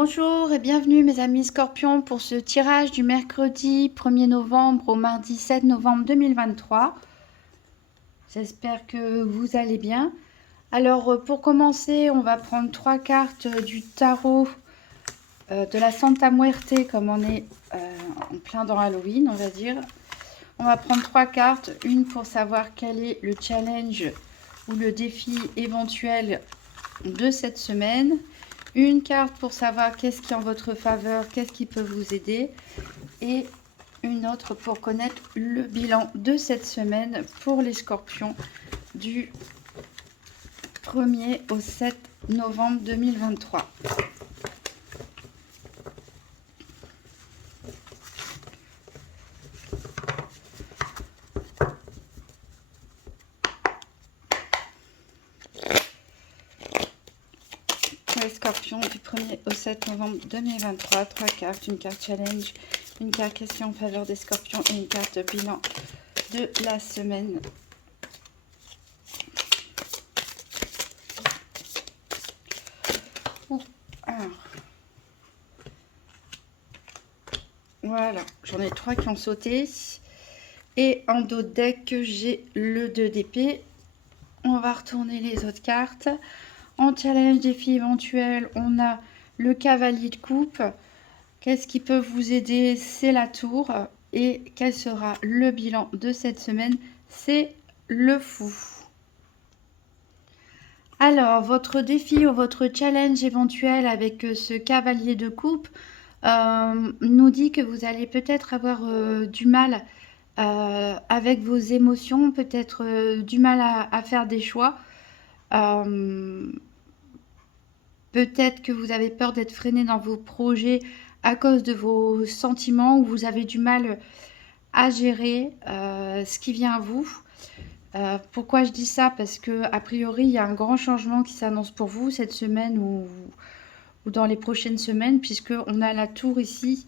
Bonjour et bienvenue mes amis Scorpions pour ce tirage du mercredi 1er novembre au mardi 7 novembre 2023. J'espère que vous allez bien. Alors pour commencer, on va prendre 3 cartes du tarot de la Santa Muerte, comme on est en plein dans Halloween, on va dire. On va prendre 3 cartes, une pour savoir quel est le challenge ou le défi éventuel de cette semaine. Une carte pour savoir qu'est-ce qui est en votre faveur, qu'est-ce qui peut vous aider. Et une autre pour connaître le bilan de cette semaine pour les Scorpions du 1er au 7 novembre 2023. Les Scorpions du 1er au 7 novembre 2023, 3 cartes, une carte challenge, une carte question en faveur des Scorpions et une carte bilan de la semaine. Alors, voilà, j'en ai 3 qui ont sauté. Et en dos de deck, j'ai le 2 d'épée. On va retourner les autres cartes. En challenge défi éventuel, on a le cavalier de coupe. Qu'est-ce qui peut vous aider? C'est la tour. Et quel sera le bilan de cette semaine? C'est le fou. Alors, votre défi ou votre challenge éventuel avec ce cavalier de coupe nous dit que vous allez peut-être avoir du mal avec vos émotions, peut-être du mal à faire des choix. Peut-être que vous avez peur d'être freiné dans vos projets à cause de vos sentiments ou vous avez du mal à gérer ce qui vient à vous. Pourquoi je dis ça? Parce que a priori, il y a un grand changement qui s'annonce pour vous cette semaine ou dans les prochaines semaines, puisqu'on a la tour ici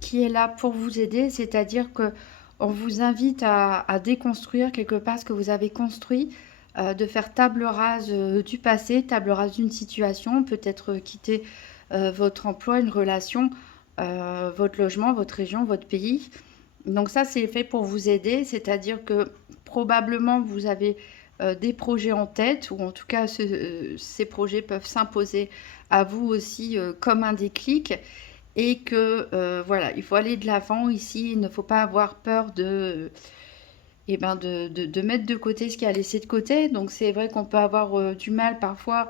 qui est là pour vous aider, c'est-à-dire que on vous invite à déconstruire quelque part ce que vous avez construit, de faire table rase du passé, table rase d'une situation, peut-être quitter votre emploi, une relation, votre logement, votre région, votre pays. Donc ça, c'est fait pour vous aider, c'est-à-dire que probablement vous avez des projets en tête, ou en tout cas ces projets peuvent s'imposer à vous aussi comme un déclic, et que voilà, il faut aller de l'avant ici, il ne faut pas avoir peur de mettre de côté ce qui a laissé de côté. Donc c'est vrai qu'on peut avoir du mal parfois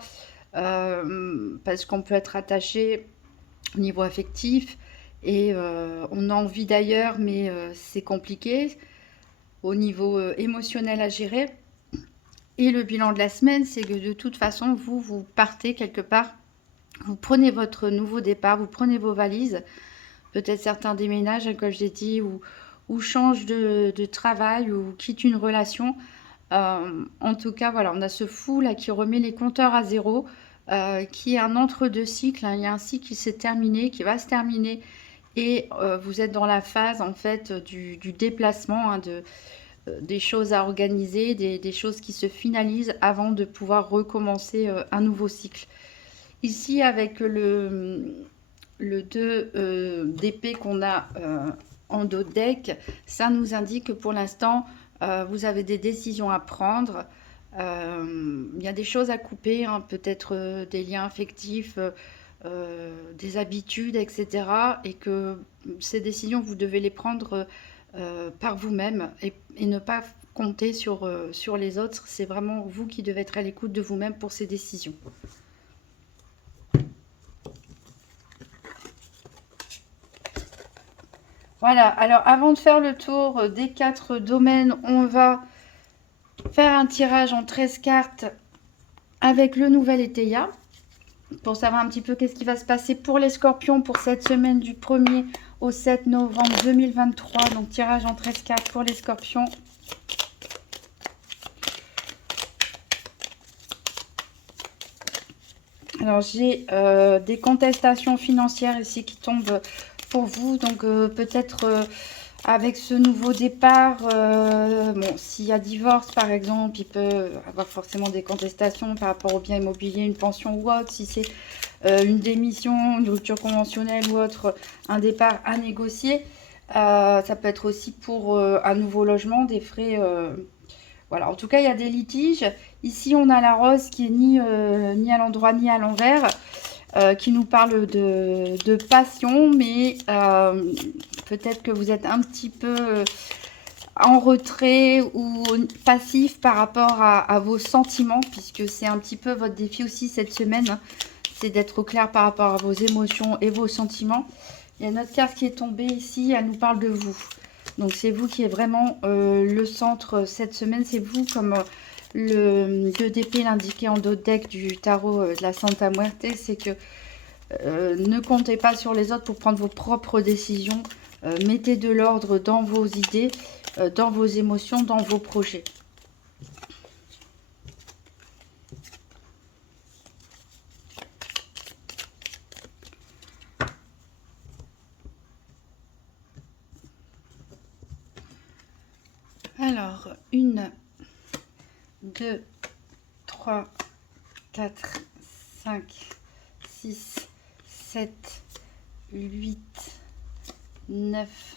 parce qu'on peut être attaché au niveau affectif et on a envie d'ailleurs, mais c'est compliqué au niveau émotionnel à gérer. Et le bilan de la semaine, c'est que de toute façon, vous partez quelque part, vous prenez votre nouveau départ, vous prenez vos valises, peut-être certains déménagent, comme j'ai dit, ou changent de travail, ou quittent une relation. En tout cas, voilà, on a ce fou là qui remet les compteurs à zéro, qui est un entre-deux cycle, hein. Il y a un cycle qui s'est terminé, qui va se terminer, et vous êtes dans la phase en fait du déplacement, hein, des choses à organiser, des choses qui se finalisent avant de pouvoir recommencer un nouveau cycle. Ici, avec le 2 d'épée qu'on a en dos de deck, ça nous indique que pour l'instant, vous avez des décisions à prendre. Il y a des choses à couper, hein, peut-être des liens affectifs, des habitudes, etc. Et que ces décisions, vous devez les prendre par vous-même et ne pas compter sur les autres. C'est vraiment vous qui devez être à l'écoute de vous-même pour ces décisions. Voilà, alors avant de faire le tour des 4 domaines, on va faire un tirage en 13 cartes avec le nouvel Éteia, pour savoir un petit peu qu'est-ce qui va se passer pour les Scorpions pour cette semaine du 1er au 7 novembre 2023. Donc tirage en 13 cartes pour les Scorpions. Alors j'ai des contestations financières ici qui tombent pour vous, donc peut-être Avec ce nouveau départ, bon, s'il y a divorce par exemple, il peut avoir forcément des contestations par rapport au bien immobilier, une pension ou autre. Si c'est une démission, une rupture conventionnelle ou autre, un départ à négocier. Ça peut être aussi pour un nouveau logement, des frais. Voilà, en tout cas, il y a des litiges. Ici, on a la rose qui est ni à l'endroit ni à l'envers, qui nous parle de passion, mais peut-être que vous êtes un petit peu en retrait ou passif par rapport à vos sentiments, puisque c'est un petit peu votre défi aussi cette semaine, hein. C'est d'être au clair par rapport à vos émotions et vos sentiments. Il y a notre carte qui est tombée ici, elle nous parle de vous. Donc c'est vous qui êtes vraiment le centre cette semaine, c'est vous comme le 2 d'épée l'indiqué en dos de deck du tarot de la Santa Muerte, c'est que ne comptez pas sur les autres pour prendre vos propres décisions. Mettez de l'ordre dans vos idées, dans vos émotions, dans vos projets. Alors, 1, 2, 3, 4, 5, 6, 7, 8, 9,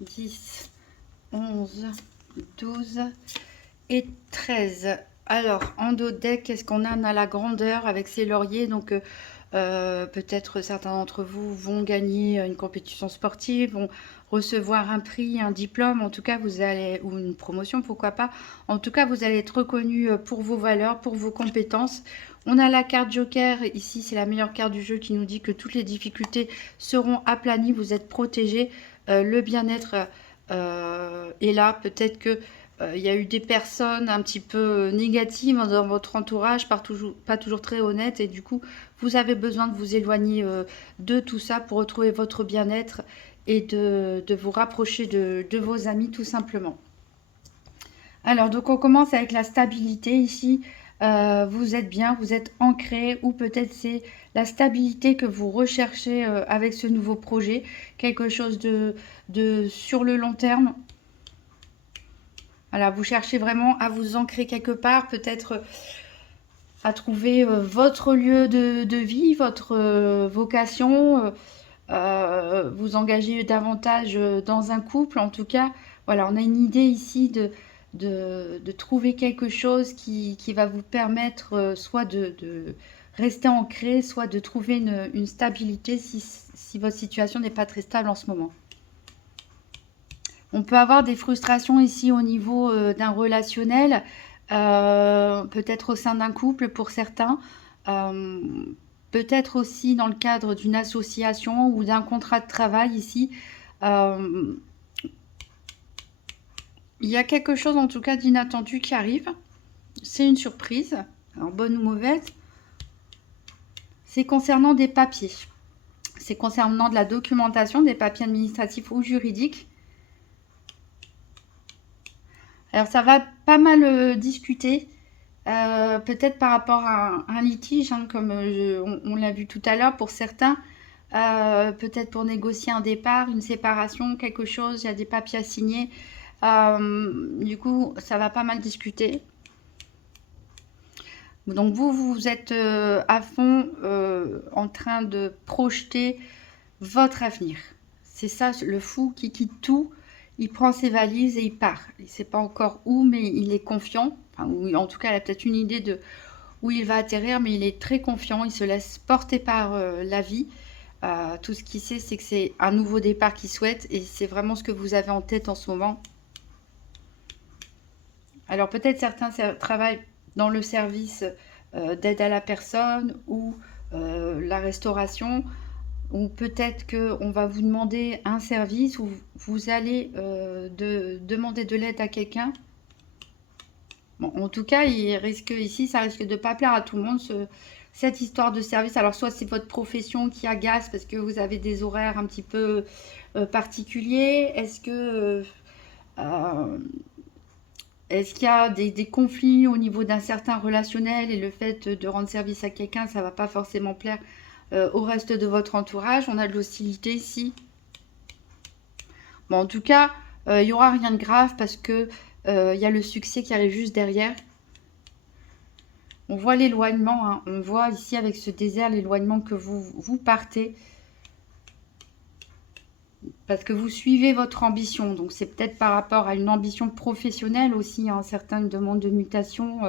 10, 11, 12 et 13. Alors, en dos de deck, qu'est-ce qu'on a? On a la grandeur avec ses lauriers. Donc, peut-être certains d'entre vous vont gagner une compétition sportive, vont recevoir un prix, un diplôme. En tout cas, vous allez, ou une promotion, pourquoi pas. En tout cas, vous allez être reconnu pour vos valeurs, pour vos compétences. On a la carte Joker. Ici, c'est la meilleure carte du jeu qui nous dit que toutes les difficultés seront aplanies. Vous êtes protégés. Le bien-être est là. Peut-être que il y a eu des personnes un petit peu négatives dans votre entourage, pas toujours très honnêtes, et du coup, vous avez besoin de vous éloigner de tout ça pour retrouver votre bien-être et de vous rapprocher de vos amis, tout simplement. Alors, donc on commence avec la stabilité ici. Vous êtes bien, vous êtes ancré, ou peut-être c'est la stabilité que vous recherchez avec ce nouveau projet, quelque chose de sur le long terme. Voilà, vous cherchez vraiment à vous ancrer quelque part, peut-être à trouver votre lieu de vie, votre vocation, vous engager davantage dans un couple. En tout cas, voilà, on a une idée ici de trouver quelque chose qui va vous permettre soit de rester ancré, soit de trouver une stabilité si votre situation n'est pas très stable en ce moment. On peut avoir des frustrations ici au niveau d'un relationnel, peut-être au sein d'un couple pour certains, euh, peut-être aussi dans le cadre d'une association ou d'un contrat de travail ici. Euh, il y a quelque chose en tout cas d'inattendu qui arrive. C'est une surprise, alors bonne ou mauvaise. C'est concernant des papiers. C'est concernant de la documentation, des papiers administratifs ou juridiques. Alors ça va pas mal discuter, peut-être par rapport à un litige, hein, comme on l'a vu tout à l'heure pour certains, peut-être pour négocier un départ, une séparation, quelque chose, il y a des papiers à signer. Du coup, ça va pas mal discuter. Donc vous êtes à fond en train de projeter votre avenir. C'est ça le fou qui quitte tout. Il prend ses valises et il part. Il ne sait pas encore où, mais il est confiant. Enfin, ou en tout cas, il a peut-être une idée de où il va atterrir, mais il est très confiant. Il se laisse porter par la vie. Tout ce qu'il sait, c'est que c'est un nouveau départ qu'il souhaite, et c'est vraiment ce que vous avez en tête en ce moment. Alors peut-être certains travaillent dans le service d'aide à la personne ou la restauration, ou peut-être qu'on va vous demander un service où vous allez demander de l'aide à quelqu'un. Bon, en tout cas, il risque ici, ça risque de ne pas plaire à tout le monde, cette histoire de service. Alors, soit c'est votre profession qui agace parce que vous avez des horaires un petit peu particuliers. Est-ce qu'il y a des conflits au niveau d'un certain relationnel, et le fait de rendre service à quelqu'un, ça ne va pas forcément plaire au reste de votre entourage. On a de l'hostilité ici. Bon, en tout cas, il n'y aura rien de grave parce que il y a le succès qui arrive juste derrière. On voit l'éloignement, hein. On voit ici avec ce désert l'éloignement que vous partez. Parce que vous suivez votre ambition. Donc c'est peut-être par rapport à une ambition professionnelle aussi, hein, certaines demandent de mutation.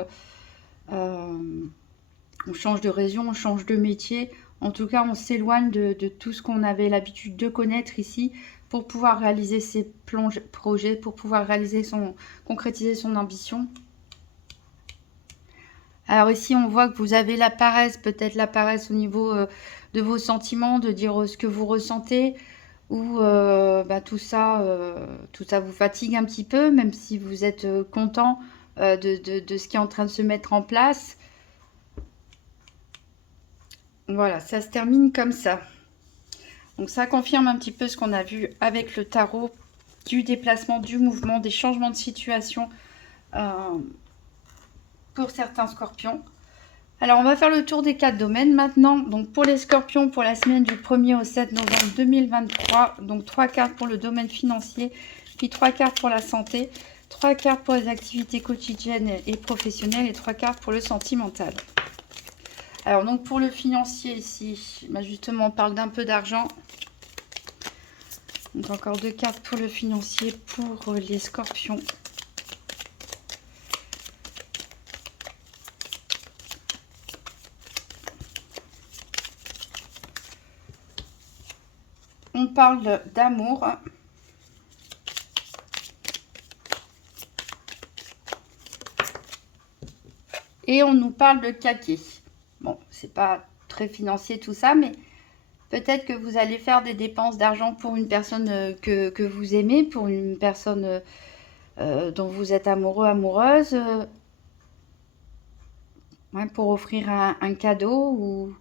On change de région, on change de métier. En tout cas, on s'éloigne de tout ce qu'on avait l'habitude de connaître ici pour pouvoir réaliser ses projets, pour pouvoir concrétiser son ambition. Alors ici, on voit que vous avez la paresse, peut-être la paresse au niveau de vos sentiments, de dire ce que vous ressentez, ou tout ça vous fatigue un petit peu, même si vous êtes content de ce qui est en train de se mettre en place. Voilà, ça se termine comme ça. Donc ça confirme un petit peu ce qu'on a vu avec le tarot, du déplacement, du mouvement, des changements de situation pour certains scorpions. Alors, on va faire le tour des 4 domaines maintenant. Donc, pour les scorpions, pour la semaine du 1er au 7 novembre 2023, donc 3 cartes pour le domaine financier, puis 3 cartes pour la santé, 3 cartes pour les activités quotidiennes et professionnelles et 3 cartes pour le sentimental. Alors, donc pour le financier ici, justement, on parle d'un peu d'argent. Donc, encore 2 cartes pour le financier pour les scorpions. On parle d'amour. Et on nous parle de caquet. Bon, c'est pas très financier tout ça, mais peut-être que vous allez faire des dépenses d'argent pour une personne que vous aimez, pour une personne dont vous êtes amoureux, amoureuse, pour offrir un cadeau ou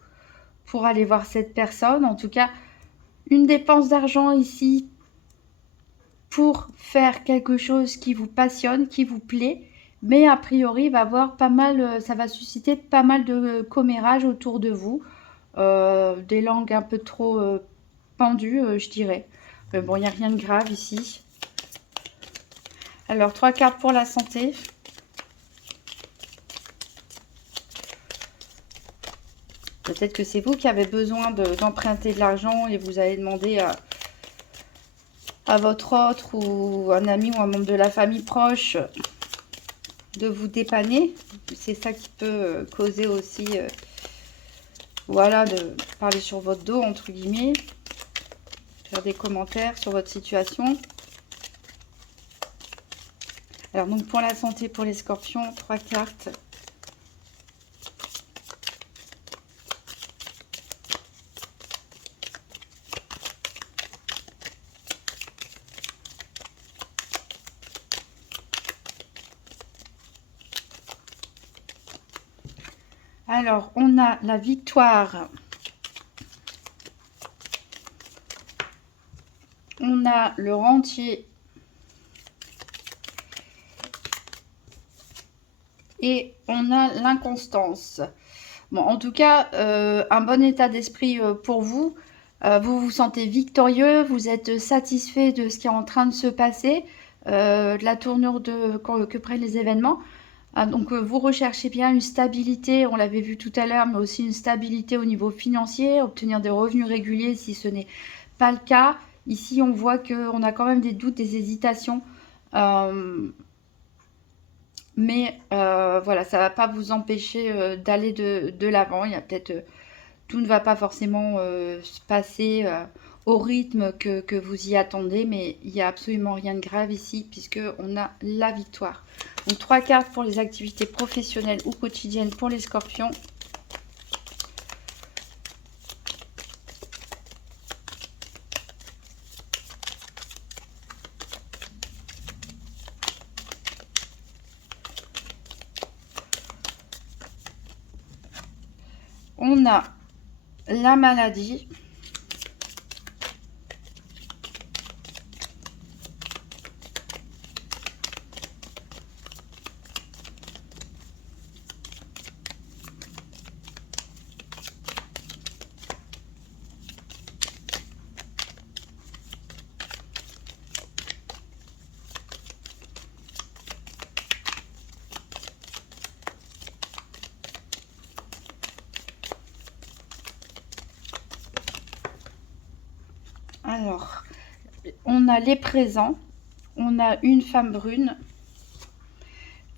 pour aller voir cette personne. En tout cas, une dépense d'argent ici pour faire quelque chose qui vous passionne, qui vous plaît, mais a priori va avoir pas mal, ça va susciter pas mal de commérages autour de vous, des langues un peu trop pendues, je dirais. Mais bon, il n'y a rien de grave ici. Alors, 3 cartes pour la santé. Peut-être que c'est vous qui avez besoin d'emprunter de l'argent et vous allez demander à votre autre ou un ami ou un membre de la famille proche de vous dépanner. C'est ça qui peut causer aussi, voilà, de parler sur votre dos, entre guillemets, faire des commentaires sur votre situation. Alors, donc, pour la santé, pour les scorpions, 3 cartes. Alors, on a la victoire. On a le rentier. Et on a l'inconstance. Bon, en tout cas, un bon état d'esprit pour vous. Vous vous sentez victorieux, vous êtes satisfait de ce qui est en train de se passer, de la tournure que prennent les événements. Donc, vous recherchez bien une stabilité, on l'avait vu tout à l'heure, mais aussi une stabilité au niveau financier, obtenir des revenus réguliers si ce n'est pas le cas. Ici, on voit qu'on a quand même des doutes, des hésitations. Mais voilà, ça ne va pas vous empêcher d'aller de l'avant. Il y a peut-être... tout ne va pas forcément se passer au rythme que vous y attendez, mais il n'y a absolument rien de grave ici, puisqu'on a la victoire. Donc, 3 cartes pour les activités professionnelles ou quotidiennes pour les scorpions. On a la maladie. Alors, on a les présents, on a une femme brune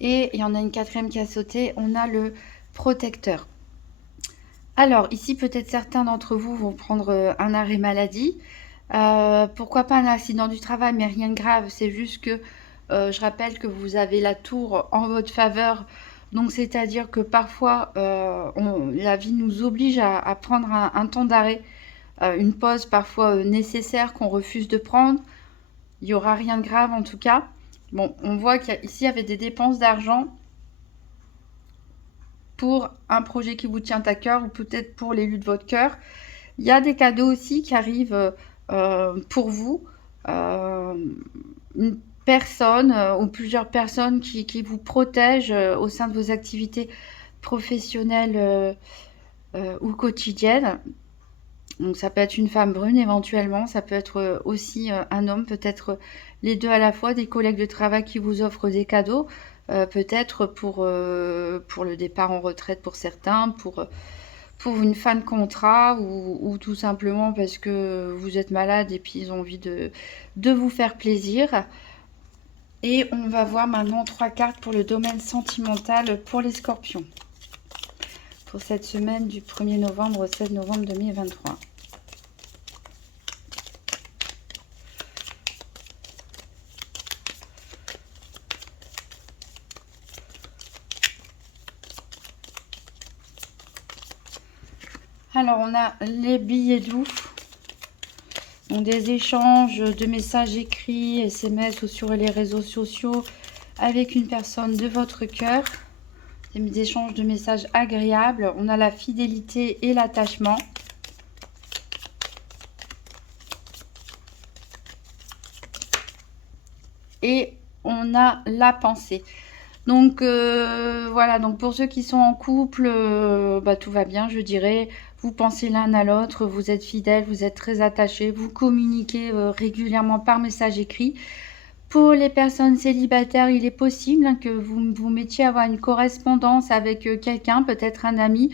et il y en a une quatrième qui a sauté, on a le protecteur. Alors, ici, peut-être certains d'entre vous vont prendre un arrêt maladie. Pourquoi pas un accident du travail, mais rien de grave. C'est juste que je rappelle que vous avez la tour en votre faveur. Donc, c'est-à-dire que parfois, la vie nous oblige à prendre un temps d'arrêt, une pause parfois nécessaire qu'on refuse de prendre. Il n'y aura rien de grave en tout cas. Bon, on voit qu'ici, il y avait des dépenses d'argent pour un projet qui vous tient à cœur ou peut-être pour l'élu de votre cœur. Il y a des cadeaux aussi qui arrivent pour vous. Une personne ou plusieurs personnes qui vous protègent au sein de vos activités professionnelles ou quotidiennes. Donc ça peut être une femme brune éventuellement, ça peut être aussi un homme, peut-être les deux à la fois, des collègues de travail qui vous offrent des cadeaux, peut-être pour le départ en retraite pour certains, pour une fin de contrat ou tout simplement parce que vous êtes malade et puis ils ont envie de vous faire plaisir. Et on va voir maintenant 3 cartes pour le domaine sentimental pour les scorpions. Pour cette semaine du 1er novembre au 7 novembre 2023. Alors, on a les billets doux. Donc, des échanges de messages écrits, SMS ou sur les réseaux sociaux avec une personne de votre cœur. Des échanges de messages agréables. On a la fidélité et l'attachement. Et on a la pensée. Donc voilà, donc pour ceux qui sont en couple, tout va bien, je dirais. Vous pensez l'un à l'autre, vous êtes fidèles, vous êtes très attachés, vous communiquez régulièrement par message écrit. Pour les personnes célibataires, il est possible que vous vous mettiez à avoir une correspondance avec quelqu'un, peut-être un ami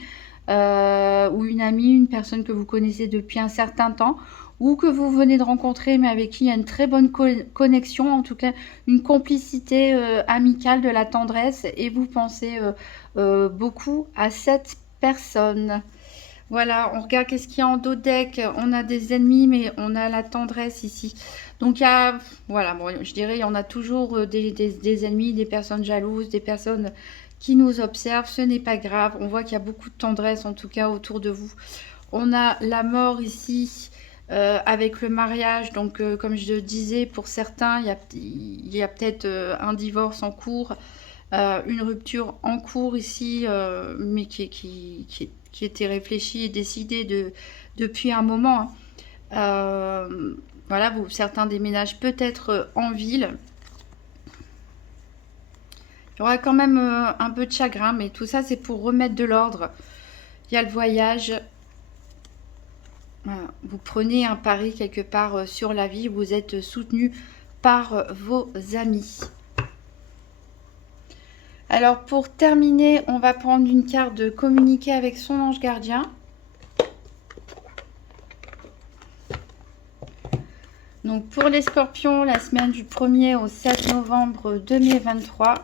ou une amie, une personne que vous connaissez depuis un certain temps ou que vous venez de rencontrer mais avec qui il y a une très bonne connexion, en tout cas une complicité amicale, de la tendresse et vous pensez beaucoup à cette personne. Voilà, on regarde qu'est-ce qu'il y a en dos de deck. On a des ennemis, mais on a la tendresse ici. Donc, il y a, voilà, bon, je dirais, il y en a toujours des ennemis, des personnes jalouses, des personnes qui nous observent. Ce n'est pas grave. On voit qu'il y a beaucoup de tendresse, en tout cas, autour de vous. On a la mort ici avec le mariage. Donc, comme je le disais, pour certains, il y a peut-être un divorce en cours, une rupture en cours ici, mais qui était réfléchi et décidé depuis un moment. Voilà, certains déménagent peut-être en ville. Il y aura quand même un peu de chagrin, mais tout ça, c'est pour remettre de l'ordre. Il y a le voyage. Voilà. Vous prenez un pari quelque part sur la vie. Vous êtes soutenu par vos amis. Alors, pour terminer, on va prendre une carte de communiquer avec son ange gardien. Donc, pour les scorpions, la semaine du 1er au 7 novembre 2023.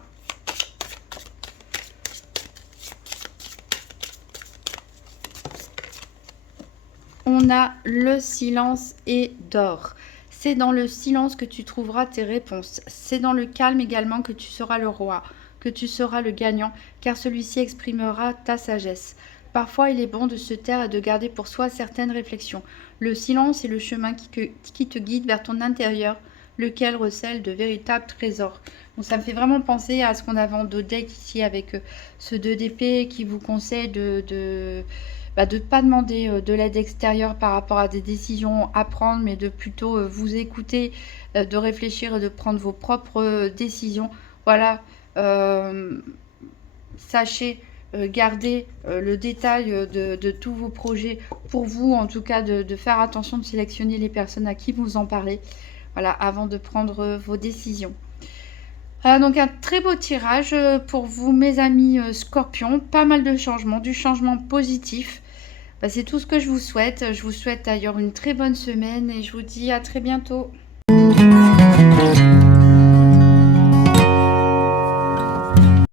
On a le silence et d'or. C'est dans le silence que tu trouveras tes réponses. C'est dans le calme également que tu seras le roi, que tu seras le gagnant, car celui-ci exprimera ta sagesse. Parfois, il est bon de se taire et de garder pour soi certaines réflexions. Le silence est le chemin qui te guide vers ton intérieur, lequel recèle de véritables trésors. Donc ça me fait vraiment penser à ce qu'on avait en dos de deck ici avec ce 2 d'épée qui vous conseille de ne pas demander de l'aide extérieure par rapport à des décisions à prendre, mais de plutôt vous écouter, de réfléchir et de prendre vos propres décisions. Voilà, sachez garder le détail de tous vos projets pour vous, en tout cas de faire attention de sélectionner les personnes à qui vous en parlez, voilà, avant de prendre vos décisions. Voilà, donc un très beau tirage pour vous, mes amis scorpions. Pas mal de changements, du changement positif. Bah, c'est tout ce que je vous souhaite. Je vous souhaite d'ailleurs une très bonne semaine et je vous dis à très bientôt.